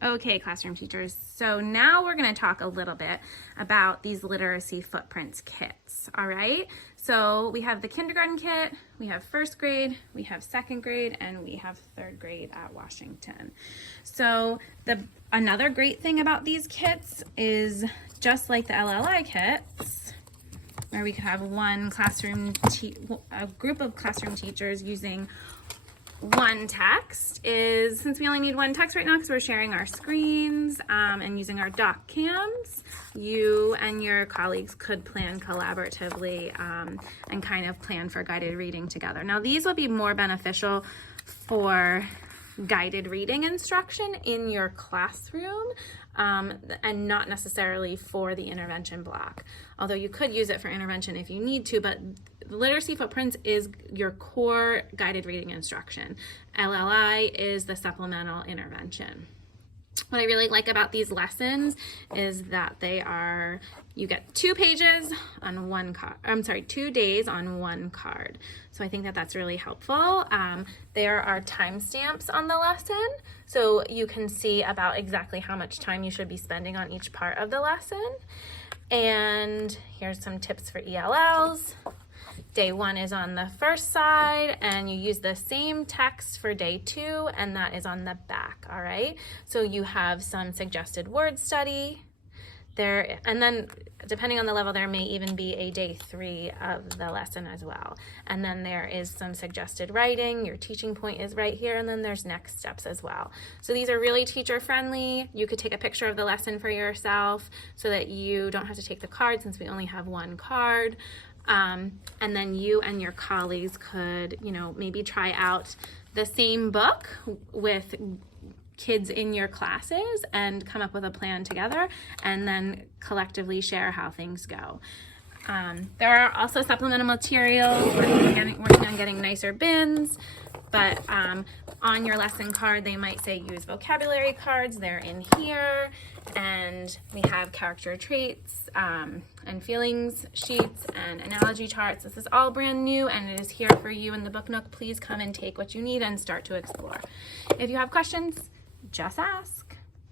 Okay, classroom teachers, so now we're going to talk a little bit about these literacy footprints kits, all right? So we have the kindergarten kit, we have first grade, we have second grade, and we have third grade at Washington. So another great thing about these kits is just like the LLI kits, where we could have a group of classroom teachers using one text, is since we only need one text right now because we're sharing our screens and using our doc cams, you and your colleagues could plan collaboratively and kind of plan for guided reading together. Now these will be more beneficial for guided reading instruction in your classroom and not necessarily for the intervention block. Although you could use it for intervention if you need to, but literacy footprints is your core guided reading instruction. LLI is the supplemental intervention. What I really like about these lessons is that you get 2 pages on one card, 2 days on one card. So I think that that's really helpful. There are timestamps on the lesson, so you can see about exactly how much time you should be spending on each part of the lesson. And here's some tips for ELLs. Day 1 is on the first side, and you use the same text for day 2, and that is on the back, all right? So you have some suggested word study there, and then depending on the level, there may even be a day 3 of the lesson as well. And then there is some suggested writing. Your teaching point is right here, and then there's next steps as well. So these are really teacher friendly. You could take a picture of the lesson for yourself so that you don't have to take the card since we only have one card. And then you and your colleagues could, maybe try out the same book with kids in your classes and come up with a plan together and then collectively share how things go. There are also supplemental materials. We're working on getting nicer bins, but on your lesson card, they might say use vocabulary cards. They're in here. And we have character traits and feelings sheets and analogy charts. This is all brand new and it is here for you in the Book Nook. Please come and take what you need and start to explore. If you have questions, just ask.